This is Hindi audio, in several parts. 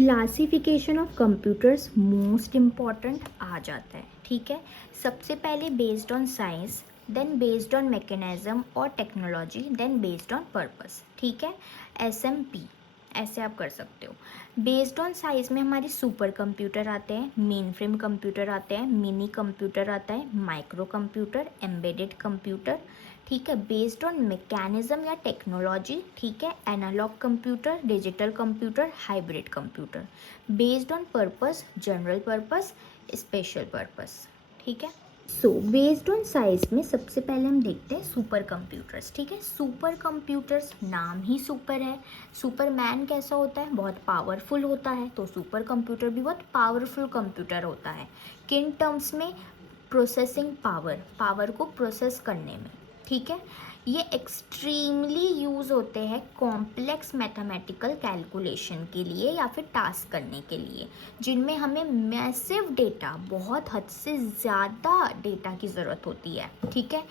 Classification of computers most important आ जाता है। ठीक है, सबसे पहले based on science, then based on mechanism और technology, then based on purpose. ठीक है, SMP ऐसे आप कर सकते हो। बेस्ड ऑन साइज में हमारे सुपर कंप्यूटर आते हैं, मेन फ्रेम कंप्यूटर आते हैं, मिनी कंप्यूटर आता है, माइक्रो कंप्यूटर, एम्बेडेड कंप्यूटर। ठीक है, बेस्ड ऑन मैकेनिज्म या टेक्नोलॉजी, ठीक है, analogue computer, digital computer, hybrid computer. Based on purpose, general purpose, special purpose. ठीक है, सो बेस्ड ऑन साइज में सबसे पहले हम देखते हैं सुपर कंप्यूटर्स। ठीक है, सुपर कंप्यूटर्स नाम ही सुपर है। सुपरमैन कैसा होता है, बहुत पावरफुल होता है, तो सुपर कंप्यूटर भी बहुत पावरफुल कंप्यूटर होता है। किन टर्म्स में, प्रोसेसिंग पावर, पावर को प्रोसेस करने में। ठीक है, ये एक्सट्रीमली यूज़ होते हैं कॉम्प्लेक्स मैथमेटिकल कैलकुलेशन के लिए या फिर टास्क करने के लिए, जिनमें हमें मैसिव डेटा, बहुत हद से ज़्यादा डेटा की ज़रूरत होती है। ठीक है,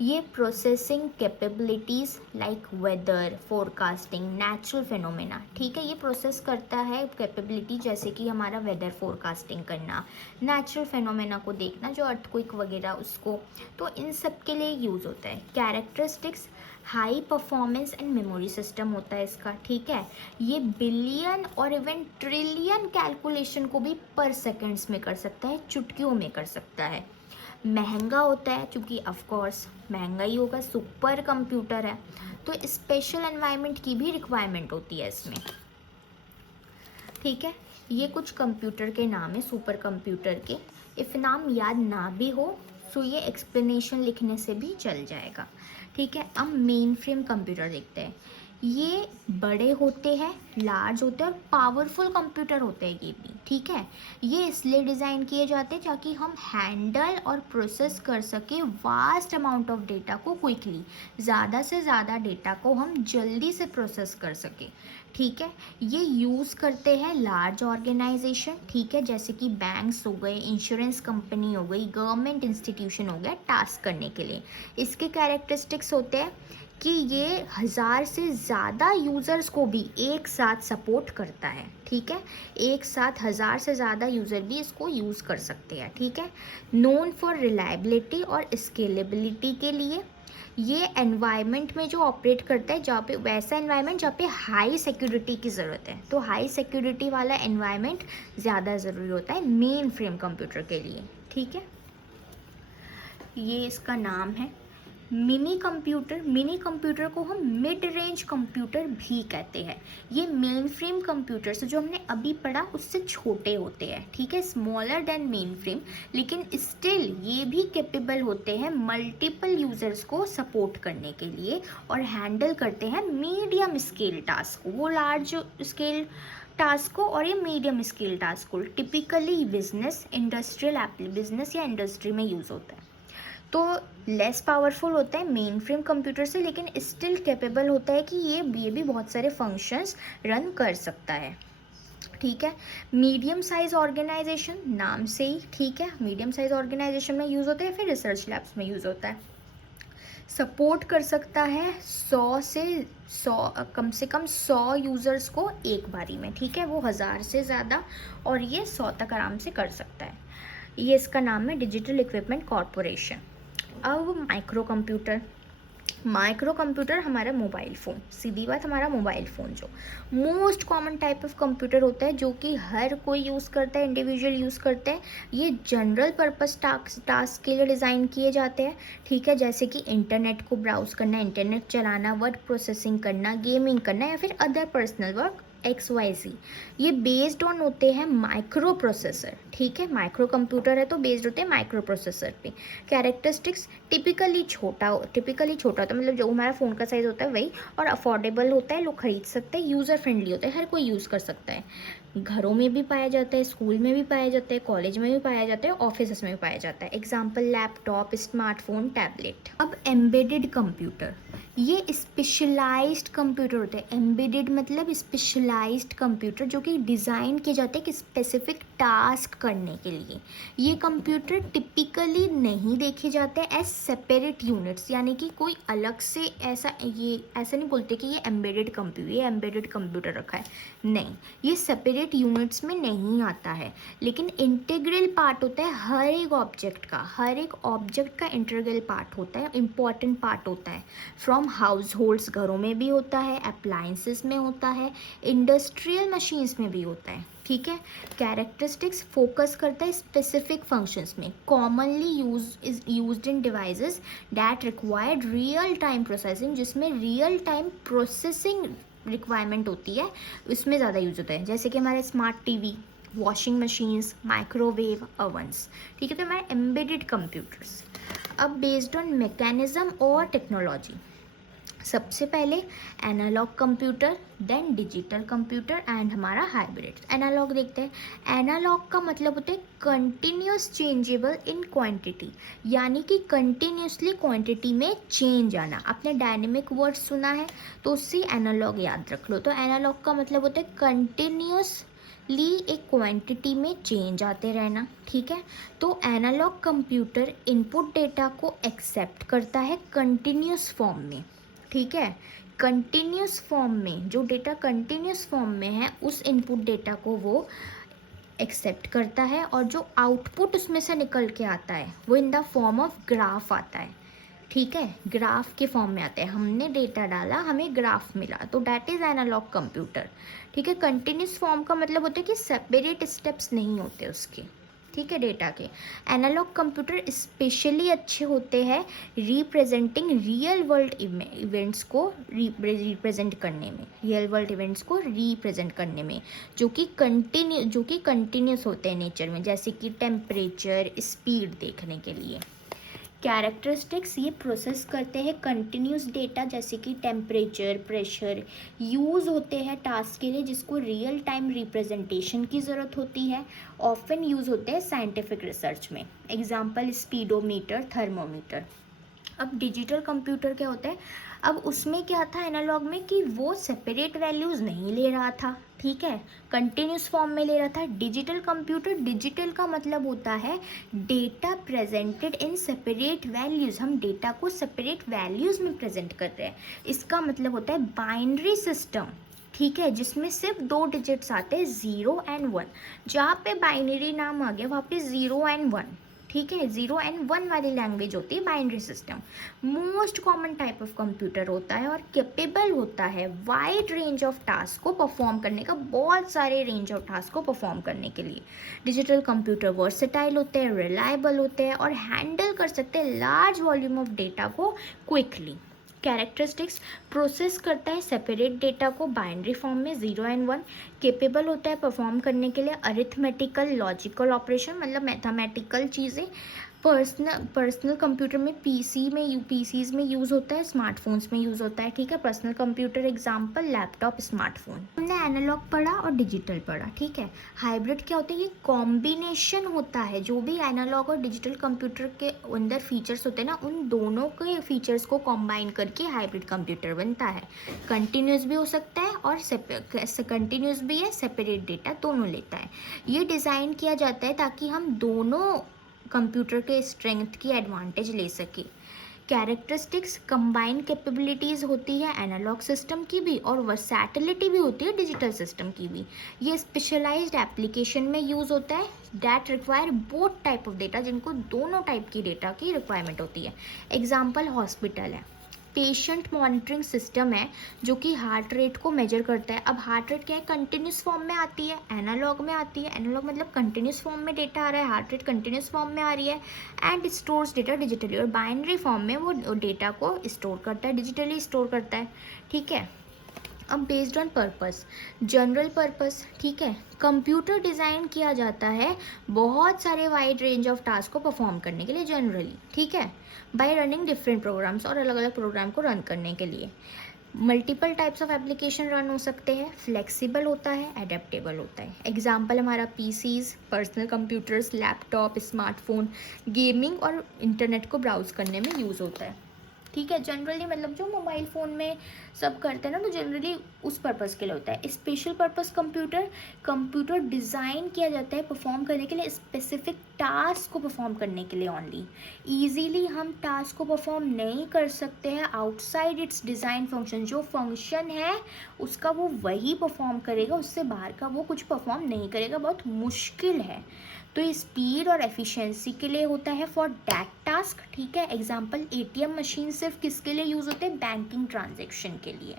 ये processing capabilities like weather forecasting, natural phenomena, ठीक है, ये प्रोसेस करता है कैपेबिलिटी, जैसे कि हमारा वेदर फोरकास्टिंग करना, नेचुरल फिनोमेना को देखना, जो अर्थक्वेक वगैरह उसको, तो इन सब के लिए यूज़ होता है। Characteristics, high performance and memory system होता है इसका। ठीक है, ये बिलियन और इवन ट्रिलियन कैलकुलेशन को भी पर सेकेंड्स में कर सकता है, चुटकियों में कर सकता है। महंगा होता है, क्योंकि ऑफ कोर्स महंगा ही होगा, सुपर कंप्यूटर है, तो स्पेशल एनवायरनमेंट की भी रिक्वायरमेंट होती है इसमें। ठीक है, ये कुछ कंप्यूटर के नाम है सुपर कंप्यूटर के। इफ़ नाम याद ना भी हो तो ये एक्सप्लेनेशन लिखने से भी चल जाएगा। ठीक है, अब मेन फ्रेम कंप्यूटर देखते हैं। ये बड़े होते हैं, लार्ज होते हैं और पावरफुल कंप्यूटर होते हैं ये भी। ठीक है, ये इसलिए डिज़ाइन किए जाते हैं ताकि हम हैंडल और प्रोसेस कर सके वास्ट अमाउंट ऑफ डेटा को क्विकली, ज़्यादा से ज़्यादा डेटा को हम जल्दी से प्रोसेस कर सके। ठीक है, ये यूज़ करते हैं लार्ज ऑर्गेनाइजेशन, ठीक है, जैसे कि बैंक्स हो गए, इंश्योरेंस कंपनी हो गई, गवर्नमेंट इंस्टीट्यूशन हो गया, टास्क करने के लिए। इसके कैरेक्टरिस्टिक्स होते हैं कि ये 1000 से ज़्यादा यूज़र्स को भी एक साथ सपोर्ट करता है। ठीक है, एक साथ 1000 से ज़्यादा यूज़र भी इसको यूज़ कर सकते हैं। ठीक है, नोन फॉर रिलायबिलिटी और स्केलेबिलिटी के लिए। ये एनवायरनमेंट में जो ऑपरेट करता है, जहाँ पे वैसा एनवायरनमेंट जहाँ पे हाई सिक्योरिटी की ज़रूरत है, तो हाई सिक्योरिटी वाला एनवायरनमेंट ज़्यादा ज़रूरी होता है मेन फ्रेम कंप्यूटर के लिए। ठीक है, ये इसका नाम है मिनी कंप्यूटर। मिनी कंप्यूटर को हम मिड रेंज कंप्यूटर भी कहते हैं। ये मेन फ्रेम कंप्यूटर से जो हमने अभी पढ़ा उससे छोटे होते हैं। ठीक है, स्मॉलर देन मेन फ्रेम, लेकिन स्टिल ये भी कैपेबल होते हैं मल्टीपल यूजर्स को सपोर्ट करने के लिए, और हैंडल करते हैं मीडियम स्केल टास्क को, वो लार्ज स्केल टास्क को और ये मीडियम स्केल टास्क को। टिपिकली बिजनेस बिजनेस या इंडस्ट्री में यूज़ होता है। तो लेस पावरफुल होता है मेन फ्रेम कंप्यूटर से, लेकिन स्टिल कैपेबल होता है कि ये भी बहुत सारे फंक्शंस रन कर सकता है। ठीक है, मीडियम साइज ऑर्गेनाइजेशन नाम से ही, ठीक है, मीडियम साइज ऑर्गेनाइजेशन में यूज़ होता है, फिर रिसर्च लैब्स में यूज़ होता है। सपोर्ट कर सकता है 100 से कम 100 यूज़र्स को एक बारी में। ठीक है, वो 1000 से ज़्यादा और ये 100 तक आराम से कर सकता है। ये इसका नाम है डिजिटल इक्विपमेंट कॉरपोरेशन। अब माइक्रो कंप्यूटर हमारा मोबाइल फ़ोन, सीधी बात, हमारा मोबाइल फ़ोन जो most common type of computer होता है, जो कि हर कोई यूज़ करता है, इंडिविजुअल यूज़ करते हैं। ये जनरल पर्पस टास्क के लिए डिज़ाइन किए जाते हैं। ठीक है, जैसे कि इंटरनेट को ब्राउज़ करना, इंटरनेट चलाना, वर्ड प्रोसेसिंग करना, गेमिंग करना या फिर अदर पर्सनल वर्क XYZ। ये बेस्ड ऑन होते हैं माइक्रो प्रोसेसर। ठीक है, माइक्रो कंप्यूटर है तो बेस्ड होते हैं माइक्रो प्रोसेसर पे। कैरेक्टरिस्टिक्स, टिपिकली छोटा होता है, मतलब जो हमारा फ़ोन का साइज़ होता है वही, और अफोर्डेबल होता है, लोग खरीद सकते हैं, यूज़र फ्रेंडली होता है, हर कोई यूज़ कर सकता है। घरों में भी पाया जाता है, स्कूल में भी पाया जाता है, कॉलेज में भी पाया जाता है, ऑफिस में भी पाया जाता है। Example laptop, smartphone, tablet. अब एम्बेडेड कंप्यूटर, ये स्पेशलाइज्ड कंप्यूटर होते हैं। एम्बेडेड मतलब स्पेशलाइज्ड कंप्यूटर जो कि डिज़ाइन किए जाते हैं कि स्पेसिफिक टास्क करने के लिए। ये कंप्यूटर टिपिकली नहीं देखे जाते एज सेपरेट यूनिट्स, यानी कि कोई अलग से ऐसा नहीं बोलते कि ये एम्बेडेड कंप्यूटर रखा है, नहीं, ये सेपरेट यूनिट्स में नहीं आता है, लेकिन इंटीग्रल पार्ट होता है हर एक ऑब्जेक्ट का इंटीग्रल पार्ट होता है, इंपॉर्टेंट पार्ट होता है। फ्रॉम हाउस होल्ड्स, घरों में भी होता है, अप्लायंसेस में होता है, इंडस्ट्रियल मशीन्स में भी होता है, ठीक है। कैरेक्टरिस्टिक्स फोकस करता है स्पेसिफिक फंक्शंस में, commonly used in devices that required real time processing, जिसमें रियल टाइम प्रोसेसिंग रिक्वायरमेंट होती है, उसमें ज़्यादा यूज होता है, जैसे कि हमारे smart TV, washing machines, microwave ovens, ठीक है। तो हमारे एम्बेडेड कंप्यूटर्स। अब बेस्ड ऑन मैकेनिज्म और टेक्नोलॉजी, सबसे पहले analogue computer, then digital computer and हमारा हाइब्रिड। एनालॉग देखते हैं। एनालॉग का मतलब होता है कंटिन्यूस चेंजेबल इन क्वांटिटी, यानी कि कंटिन्यूसली क्वांटिटी में चेंज आना। आपने डायनेमिक वर्ड सुना है तो उससे एनालॉग याद रख लो। तो एनालॉग का मतलब होता है कंटिन्यूसली एक क्वांटिटी में चेंज आते रहना, ठीक है। तो एनालॉग कंप्यूटर इनपुट डेटा को एक्सेप्ट करता है कंटिन्यूस फॉर्म में, ठीक है। कंटिन्यूस फॉर्म में, जो डेटा कंटिन्यूस फॉर्म में है उस इनपुट डेटा को वो एक्सेप्ट करता है, और जो आउटपुट उसमें से निकल के आता है वो in the form of graph आता है, ठीक है। ग्राफ के फॉर्म में आता है, हमने डेटा डाला, हमें ग्राफ मिला, तो डैट इज़ एनालॉग कंप्यूटर, ठीक है। कंटिन्यूस फॉर्म का मतलब होता है कि सेपरेट स्टेप्स नहीं होते उसके, ठीक है, डेटा के। एनालॉग कंप्यूटर स्पेशली अच्छे होते हैं रिप्रेजेंटिंग रियल वर्ल्ड इवेंट्स को रिप्रेजेंट करने में, जो कि कंटिन्यूस होते हैं नेचर में, जैसे कि टेम्परेचर, स्पीड देखने के लिए। कैरेक्टरिस्टिक्स, ये प्रोसेस करते हैं कंटिन्यूस डेटा, जैसे कि टेम्परेचर, प्रेशर, यूज़ होते हैं टास्क के लिए जिसको रियल टाइम रिप्रेजेंटेशन की ज़रूरत होती है, ऑफन यूज़ होते हैं साइंटिफिक रिसर्च में, एग्जांपल स्पीडोमीटर, थर्मोमीटर। अब डिजिटल कंप्यूटर क्या होता है, अब उसमें क्या था एनालॉग में कि वो सेपरेट वैल्यूज़ नहीं ले रहा था, ठीक है, कंटिन्यूस फॉर्म में ले रहा था। डिजिटल कंप्यूटर, डिजिटल का मतलब होता है data presented in separate values, हम डेटा को सेपरेट वैल्यूज़ में प्रेजेंट कर रहे हैं। इसका मतलब होता है बाइनरी सिस्टम, ठीक है, जिसमें सिर्फ 2 डिजिट्स आते हैं 0 एंड 1, जहाँ पे बाइनरी नाम आ गया वहाँ पे 0 एंड 1, ठीक है। 0 एंड 1 वाली लैंग्वेज होती है binary system. Most common type of computer होता है और कैपेबल होता है वाइड रेंज ऑफ टास्क को परफॉर्म करने का, बहुत सारे रेंज ऑफ टास्क को परफॉर्म करने के लिए। डिजिटल कंप्यूटर वर्सेटाइल होते हैं, रिलायबल होते हैं और हैंडल कर सकते हैं लार्ज वॉल्यूम ऑफ डेटा को क्विकली। कैरेक्टरिस्टिक्स, प्रोसेस करता है सेपरेट डेटा को बाइनरी फॉर्म में 0 एंड 1, केपेबल होता है परफॉर्म करने के लिए अरिथमेटिकल लॉजिकल ऑपरेशन, मतलब मैथमेटिकल चीज़ें। पर्सनल कंप्यूटर में पीसीज में यूज़ होता है, स्मार्टफोन्स में यूज़ होता है, ठीक है। Personal computer example laptop, smartphone. हमने एनालॉग पढ़ा और डिजिटल पढ़ा, ठीक है। हाइब्रिड क्या होता है, ये कॉम्बिनेशन होता है, जो भी एनालॉग और डिजिटल कंप्यूटर के अंदर फीचर्स होते हैं ना, उन दोनों के फीचर्स को कॉम्बाइन करके हाइब्रिड कंप्यूटर बनता है। कंटिन्यूस भी हो सकता है और कंटिन्यूस भी है, सेपरेट डेटा दोनों लेता है। ये डिज़ाइन किया जाता है ताकि हम दोनों कंप्यूटर के स्ट्रेंथ की एडवांटेज ले सके। कैरेक्टरिस्टिक्स, कंबाइंड कैपेबिलिटीज़ होती है एनालॉग सिस्टम की भी और वर्सैटिलिटी भी होती है डिजिटल सिस्टम की भी। ये स्पेशलाइज्ड एप्लीकेशन में यूज़ होता है that require both type of data, जिनको दोनों टाइप की डेटा की रिक्वायरमेंट होती है। एग्जाम्पल हॉस्पिटल है, पेशेंट मॉनिटरिंग सिस्टम है जो कि हार्ट रेट को मेजर करता है। अब हार्ट रेट क्या है, कंटिन्यूस फॉर्म में आती है, एनालॉग में आती है। एनालॉग मतलब कंटिन्यूस फॉर्म में डेटा आ रहा है, हार्ट रेट कंटिन्यूस फॉर्म में आ रही है, एंड स्टोर्स डेटा डिजिटली, और बाइनरी फॉर्म में वो डेटा को स्टोर करता है, डिजिटली स्टोर करता है, ठीक है। अब based on purpose, general purpose, ठीक है। कंप्यूटर डिज़ाइन किया जाता है बहुत सारे वाइड रेंज ऑफ टास्क को परफॉर्म करने के लिए जनरली, ठीक है, बाय रनिंग डिफरेंट प्रोग्राम्स, और अलग अलग प्रोग्राम को रन करने के लिए। Multiple types of application run हो सकते हैं, फ्लेक्सिबल होता है, एडेप्टेबल होता है। एग्जाम्पल हमारा PCs, personal computers, laptop, smartphone, gaming और इंटरनेट को ब्राउज करने में यूज़ होता है। ठीक है। जनरली मतलब जो मोबाइल फ़ोन में सब करते हैं ना, तो जनरली उस पर्पज़ के लिए होता है। स्पेशल पर्पज़ कंप्यूटर डिज़ाइन किया जाता है परफॉर्म करने के लिए, स्पेसिफिक टास्क को परफॉर्म करने के लिए ओनली। ईजीली हम टास्क को परफॉर्म नहीं कर सकते हैं आउटसाइड इट्स डिज़ाइन फंक्शन। जो फंक्शन है उसका वो वही परफॉर्म करेगा, उससे बाहर का वो कुछ परफॉर्म नहीं करेगा, बहुत मुश्किल है। तो ये स्पीड और एफिशिएंसी के लिए होता है फॉर दैट टास्क। ठीक है। एग्जांपल एटीएम मशीन सिर्फ किसके लिए यूज़ होते हैं? बैंकिंग ट्रांजैक्शन के लिए।